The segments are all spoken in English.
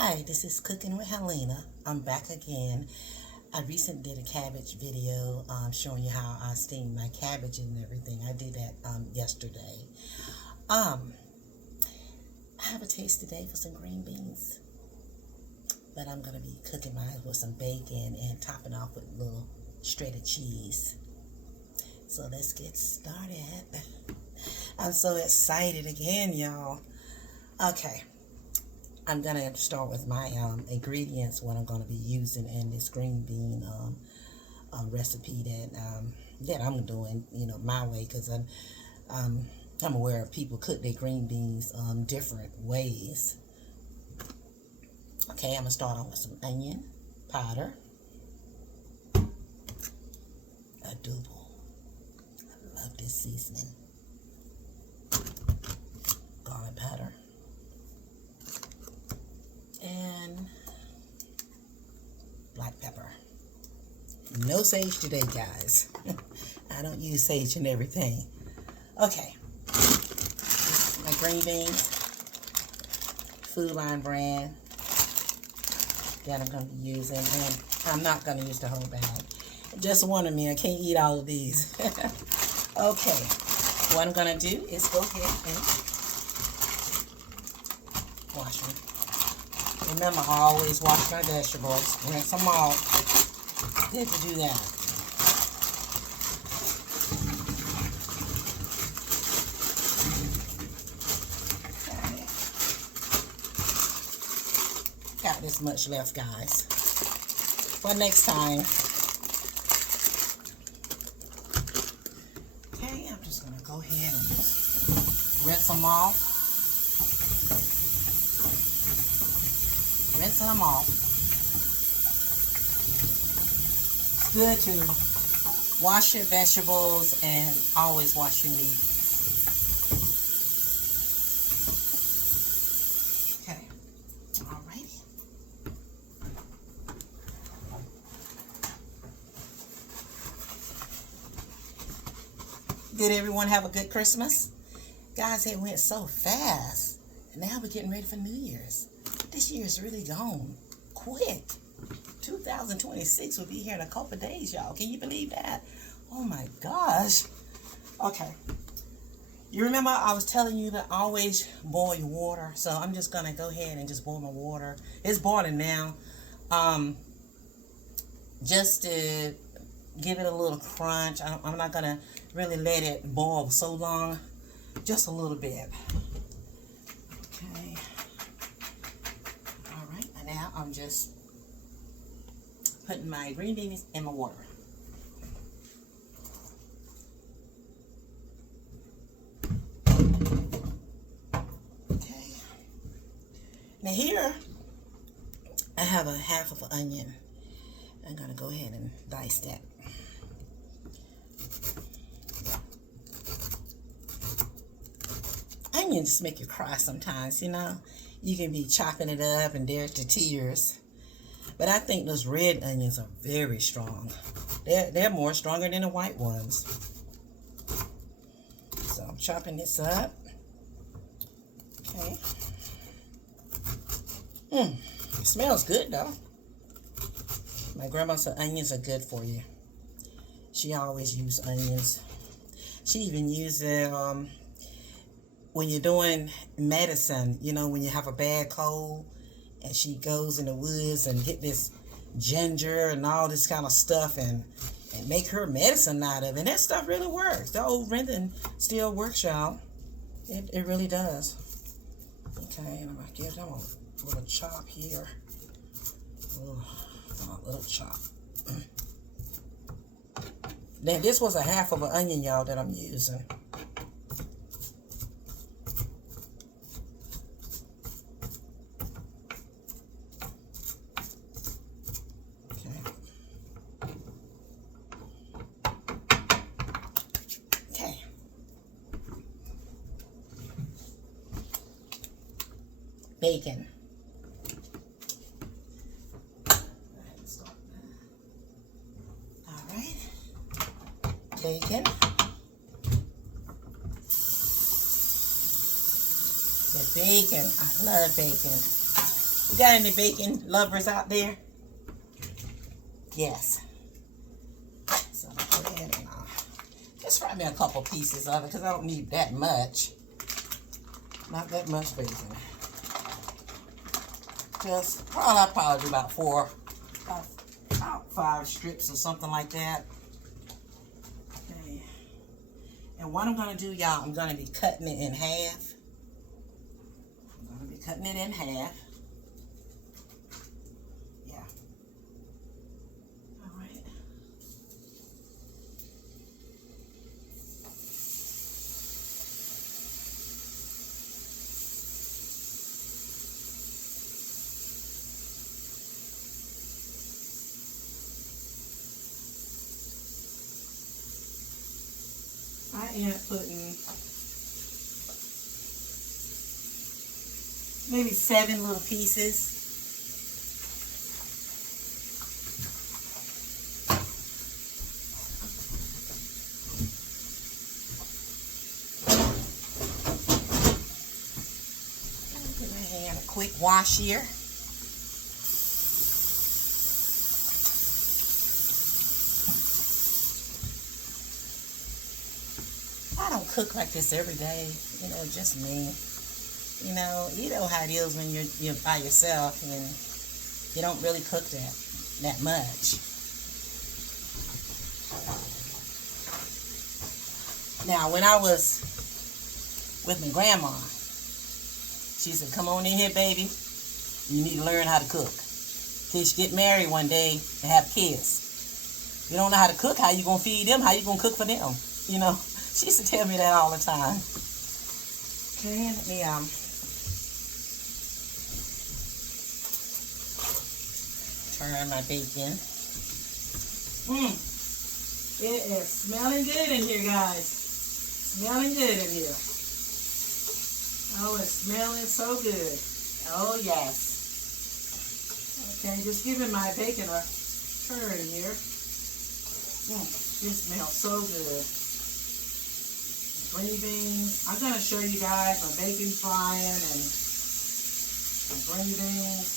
Hi, this is Cooking with Helena. I'm back again. I recently did a cabbage video showing you how I steam my cabbage and everything. I did that yesterday. I have a taste today for some green beans, but I'm going to be cooking mine with some bacon and topping off with a little shredded cheese. So let's get started. I'm so excited again, y'all. Okay. I'm going to start with my ingredients, what I'm going to be using in this green bean recipe that I'm doing, my way, because I'm aware of people cook their green beans different ways. Okay, I'm going to start off with some onion powder, adobo. I love this seasoning. Garlic powder. And black pepper. No sage today, guys. I don't use sage in everything. Okay. My green beans. Food Line brand. That I'm going to be using. And I'm not going to use the whole bag. Just one of me. I can't eat all of these. Okay. What I'm going to do is go ahead and wash them. Remember, I always wash my vegetables, rinse them off. It's good to do that. Okay. Got this much left, guys. For next time. Okay, I'm just going to go ahead and rinse them off. Rinse them off. It's good to wash your vegetables and always wash your meat. Okay. Alrighty. Did everyone have a good Christmas? Guys, it went so fast. And now we're getting ready for New Year's. This year is really gone quick. 2026 will be here in a couple of days, y'all. Can you believe that? Oh my gosh. Okay. You remember I was telling you to always boil your water. So I'm just going to go ahead and just boil my water. It's boiling now. Just to give it a little crunch. I'm not going to really let it boil so long. Just a little bit. Okay. Now I'm just putting my green beans in my water. Okay. Now here I have a half of an onion. I'm going to go ahead and dice that. Onions just make you cry sometimes, You can be chopping it up and there's the tears. But I think those red onions are very strong. They're more stronger than the white ones. So I'm chopping this up. Okay. It smells good though. My grandma said onions are good for you. She always used onions. She even used it when you're doing medicine, when you have a bad cold, and she goes in the woods and get this ginger and all this kind of stuff and make her medicine out of it. And that stuff really works. The old remedy still works, y'all. It really does. Okay, and I'm going to give them a little chop here. A little chop. Now, this was a half of an onion, y'all, that I'm using. Bacon. All right. Bacon. The bacon. I love bacon. You got any bacon lovers out there? Yes. So go ahead and just fry me a couple pieces of it because I don't need that much. Not that much bacon. Just I'll probably do about about 5 strips or something like that. Okay. And what I'm gonna do, y'all, I'm gonna be cutting it in half. I'm gonna be cutting it in half. Yeah. All right. I end up putting maybe 7 little pieces. Give my hand a quick wash here. I don't cook like this every day, you know, just me. You know how it is when you're by yourself and you don't really cook that much. Now, when I was with my grandma, she said, "Come on in here, baby. You need to learn how to cook. In case you get married one day and have kids. You don't know how to cook, how you gonna feed them? How you gonna cook for them?" You know, she used to tell me that all the time. Okay, let me turn my bacon. It is smelling good in here, guys. Smelling good in here. Oh, it's smelling so good. Oh, yes. Okay, just giving my bacon a turn here. It smells so good. Green beans. I'm going to show you guys my bacon frying and my green beans.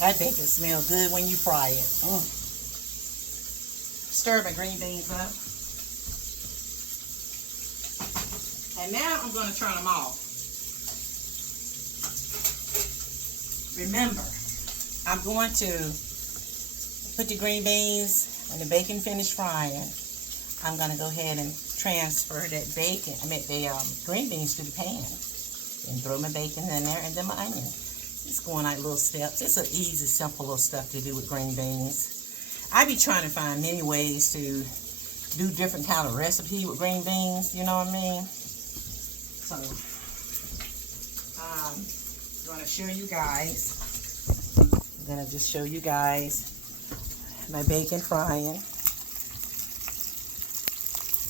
That bacon smells good when you fry it. Stir my green beans up. And now I'm going to turn them off. Remember, I'm going to put the green beans, when the bacon finished frying, I'm going to go ahead and transfer that bacon, the green beans to the pan. And throw my bacon in there and then my onion. Just going like little steps. It's an easy, simple little stuff to do with green beans. I be trying to find many ways to do different kind of recipe with green beans, you know what I mean? So, I'm going to show you guys. I'm going to just show you guys my bacon frying.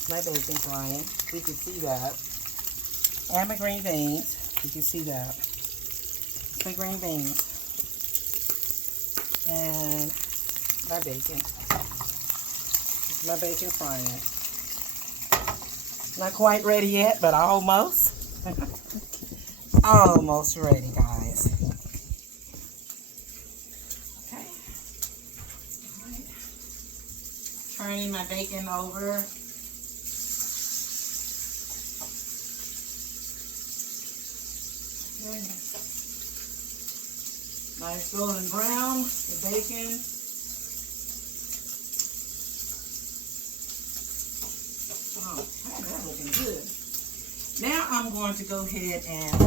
My bacon frying. You can see that. And my green beans. You can see that. My green beans. And my bacon. My bacon frying. Not quite ready yet, but almost. Almost ready, guys. Okay. All right. Turning my bacon over. Okay. Nice golden brown, the bacon. Oh, that's looking good. Now I'm going to go ahead and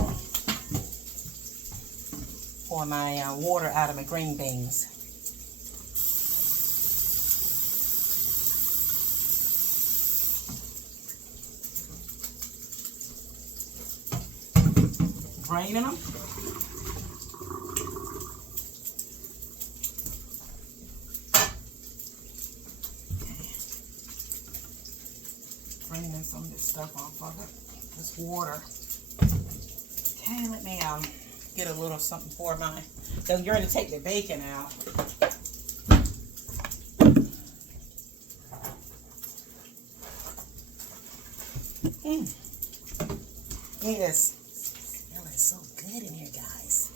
pour my water out of my green beans. Draining them. Draining some of this stuff off of it. This water. Okay, let me get a little something for my. So you're going to take the bacon out. It is smelling so good in here, guys.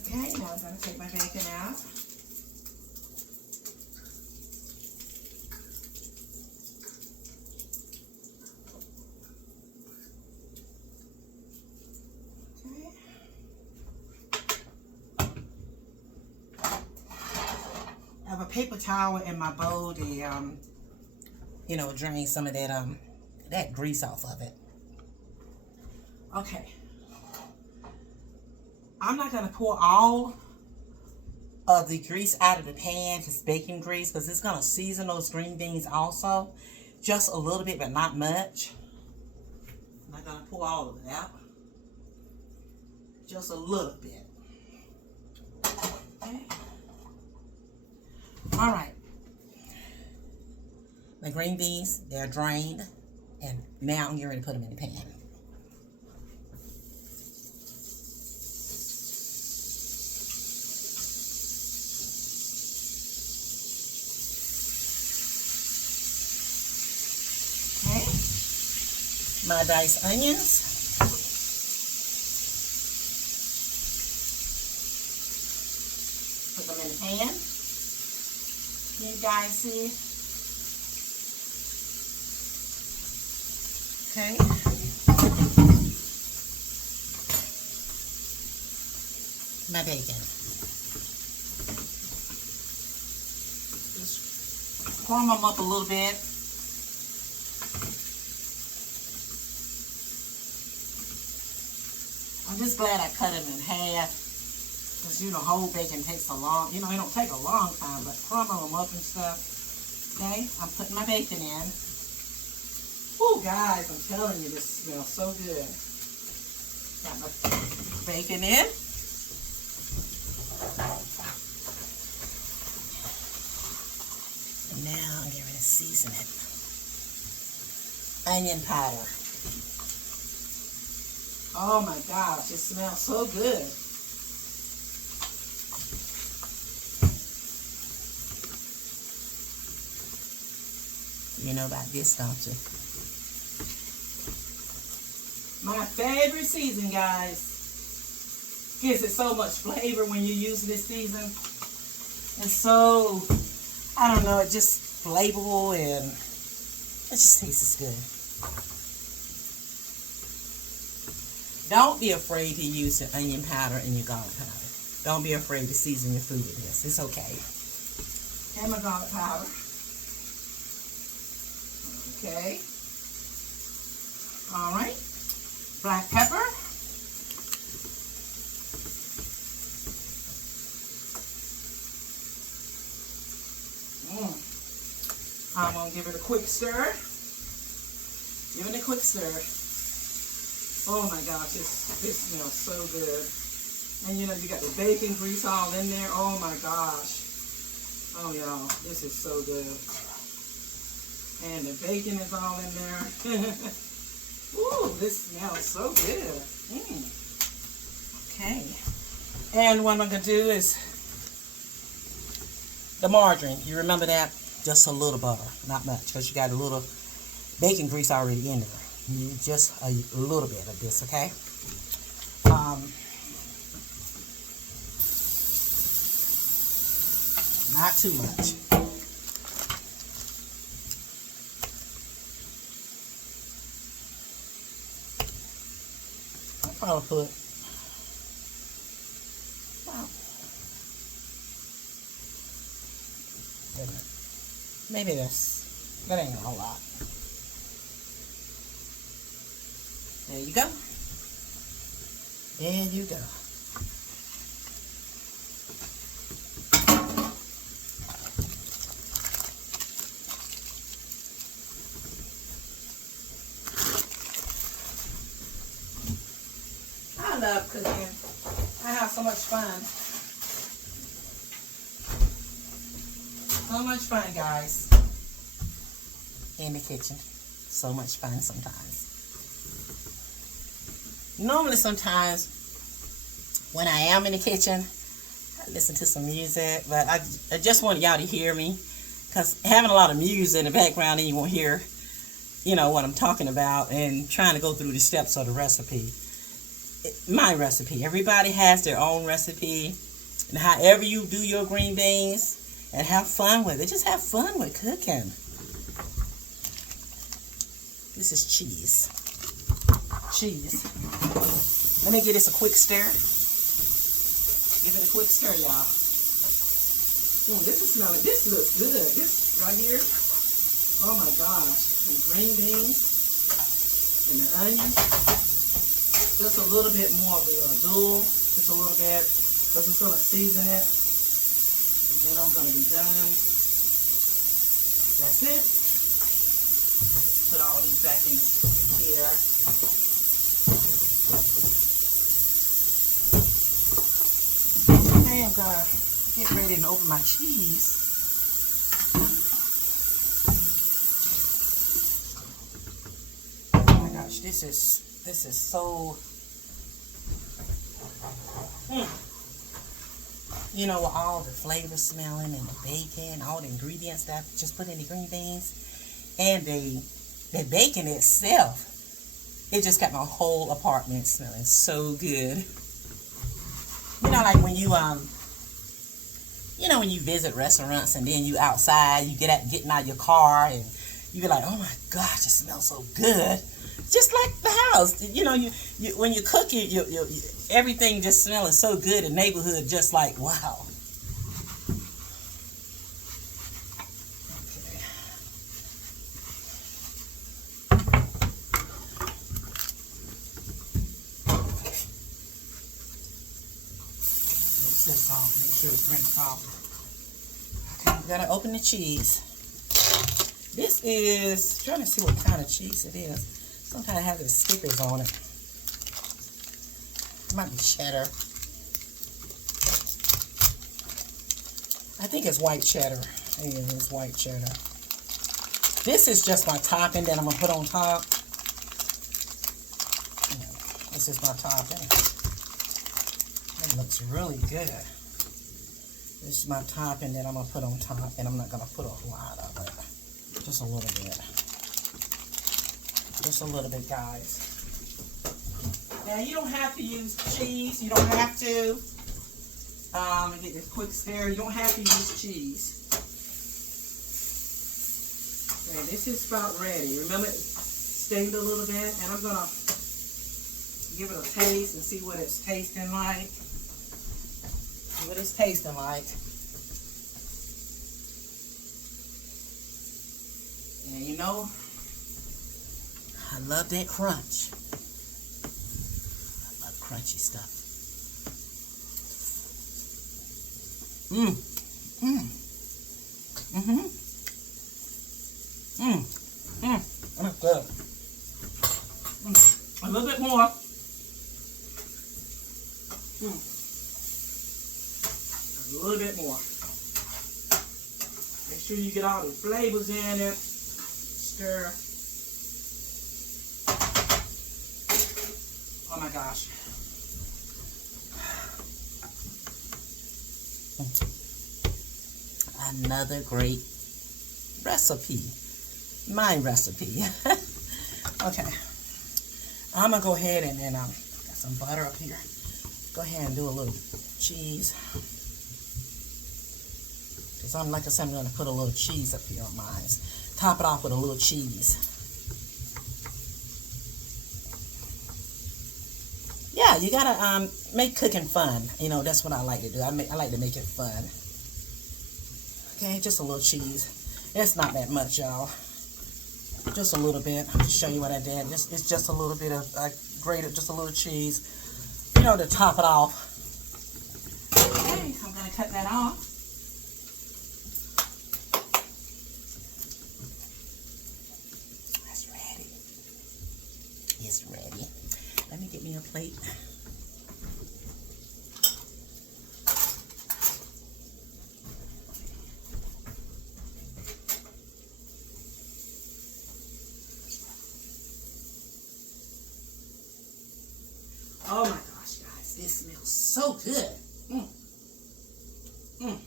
Okay, now I'm going to take my bacon out. I have a paper towel in my bowl to, you know, drain some of that grease off of it. Okay. I'm not going to pour all of the grease out of the pan, just bacon grease, because it's going to season those green beans also. Just a little bit, but not much. I'm not going to pour all of it out. Just a little bit. Okay. All right. My green beans, they're drained. And now I'm getting ready to put them in the pan. Okay. My diced onions. Put them in the pan. Can you guys see? Okay. My bacon. Just warm them up a little bit. I'm just glad I cut them in half. Because, you know, whole bacon takes a long, you know, it don't take a long time, but crumble them up and stuff. Okay, I'm putting my bacon in. Oh, guys, I'm telling you, this smells so good. Got my bacon in. And now I'm getting ready to season it. Onion powder. Oh my gosh, it smells so good. You know about this, don't you? My favorite season, guys. Gives it so much flavor when you use this season. It's so, I don't know, it just flavorful and it just tastes good. Don't be afraid to use your onion powder and your garlic powder. Don't be afraid to season your food with this. It's okay. And my garlic powder. Okay. All right. Black pepper. I'm going to give it a quick stir. Give it a quick stir. Oh my gosh, this smells so good. And you know, you got the bacon grease all in there. Oh my gosh. Oh y'all, this is so good. And the bacon is all in there. Ooh, this smells so good. Okay. And what I'm going to do is the margarine. You remember that? Just a little butter, not much, because you got a little bacon grease already in there. You just a little bit of this, okay? Not too much. I'll probably put maybe this. That ain't a whole lot. There you go. There you go. I love cooking. I have so much fun. So much fun, guys. in the kitchen. So much fun sometimes. Normally sometimes when I am in the kitchen, I listen to some music, but I just want y'all to hear me, because having a lot of music in the background and you won't hear, you know, what I'm talking about, and trying to go through the steps of the recipe. My recipe. Everybody has their own recipe, and however you do your green beans, and have fun with it. Just have fun with cooking. This is cheese. Cheese. Let me give this a quick stir. Give it a quick stir, y'all. This is smelling. This looks good. This right here. Oh my gosh. And the green beans and the onions. Just a little bit more of the dough. Just a little bit, because it's going to season it. And then I'm going to be done. That's it. Put all these back in here. Okay, I'm going to get ready and open my cheese. Oh my gosh, this is so, you know, with all the flavor smelling and the bacon, all the ingredients that I just put in the green beans, and the bacon itself, it just got my whole apartment smelling so good. You know, like when you when you visit restaurants and then you outside, you getting out of your car and you be like, oh my gosh, it smells so good. Just like the house, you know, you when you cook it, you everything just smelling so good. The neighborhood just like, wow. Okay. Rinse this off. Make sure it's rinsed off. Okay, we gotta open the cheese. This is, trying to see what kind of cheese it is. Sometimes it has its stickers on it. It might be cheddar. I think it's white cheddar. Yeah, it's white cheddar. This is just my topping that I'm going to put on top. Yeah, this is my topping. It looks really good. This is my topping that I'm going to put on top, and I'm not going to put a lot of it. Just a little bit. Just a little bit, guys. Now, you don't have to use cheese. You don't have to. Let me get this quick stir. You don't have to use cheese. Okay, this is about ready. Remember, it steamed a little bit, and I'm going to give it a taste and see what it's tasting like. See what it's tasting like. And you know, I love that crunch. I love crunchy stuff. That's good. A little bit more. A little bit more. Make sure you get all the flavors in it. Stir. Oh my gosh. Another great recipe. My recipe. Okay. I'm going to go ahead and then got some butter up here. Go ahead and do a little cheese. Because like I said, I'm going to put a little cheese up here on mine. Top it off with a little cheese. Yeah, you gotta make cooking fun. You know, that's what I like to do. I like to make it fun. Okay, just a little cheese. It's not that much, y'all. Just a little bit. I'll show you what I did. It's just a little bit of, I grated just a little cheese, you know, to top it off. Okay, I'm gonna cut that off. It's ready. Let me get me a plate. Oh my gosh, guys, this smells so good. Mm. Mm.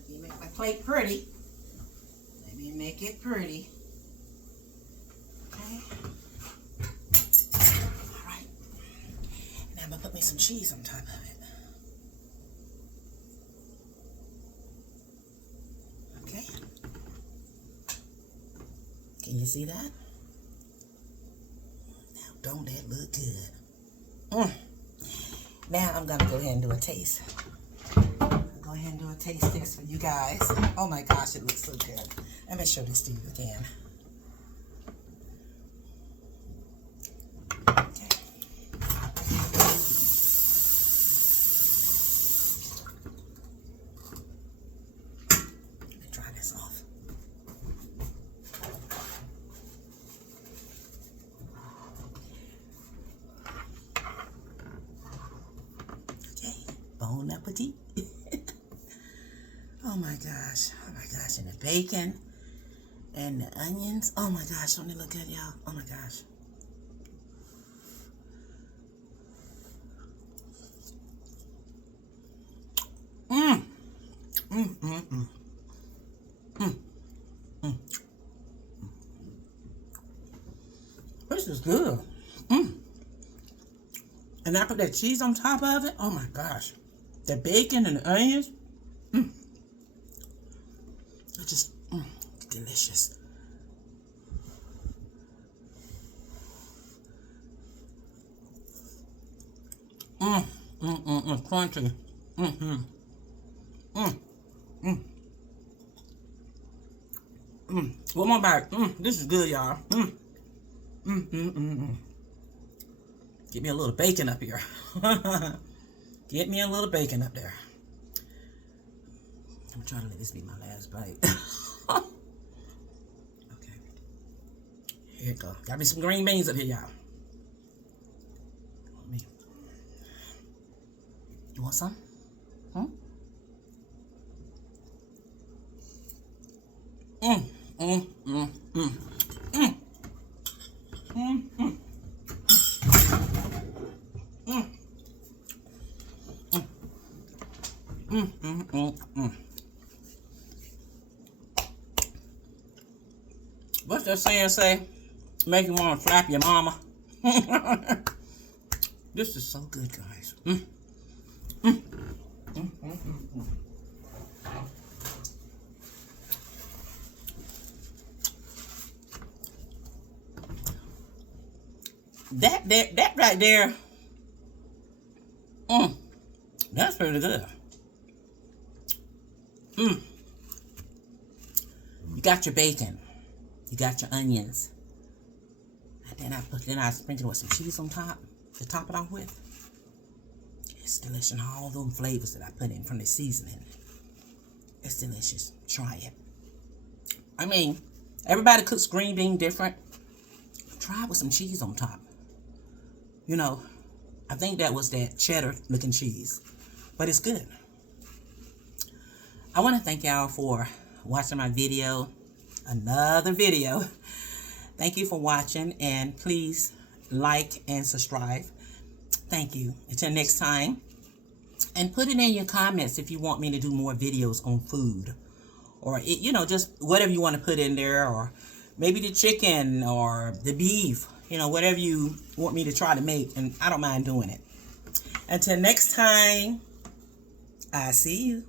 Let me make my plate pretty. Let me make it pretty. Okay. All right. Now I'm gonna put me some cheese on top of it. Okay. Can you see that? Now, don't that look good? Mm. Now I'm gonna go ahead and do a taste. Go ahead and do a taste test for you guys. Oh my gosh, it looks so good. Let me show this to you again. Okay. Let me dry this off. Okay, bon appetit. Oh my gosh, and the bacon and the onions. Oh my gosh, don't they look good, y'all? Oh my gosh. Mmm. Mmm, mmm, mmm. Mmm. Mmm. This is good. Mmm. And I put that cheese on top of it. Oh my gosh. The bacon and the onions. Mmm. It's just delicious. Crunchy. One more bite. This is good, y'all. Get me a little bacon up here. Get me a little bacon up there. I'm trying to let this be my last bite. Okay. Here it go. Got me some green beans up here, y'all. You want some? Hmm? What's that saying say? Make you want to slap your mama. This is so good, guys. That right there, that's pretty good. You got your bacon, you got your onions, and then I sprinkle with some cheese on top to top it off with. It's delicious. And all those flavors that I put in from the seasoning, it's delicious. Try it. I mean, everybody cooks green bean different. Try it with some cheese on top. You know, I think that was that cheddar looking cheese, but it's good. I want to thank y'all for watching my video, another video. Thank you for watching, and please like and subscribe. Thank you. Until next time. And put it in your comments if you want me to do more videos on food, or you know, just whatever you want to put in there, or maybe the chicken or the beef, you know, whatever you want me to try to make, and I don't mind doing it. Until next time, I see you.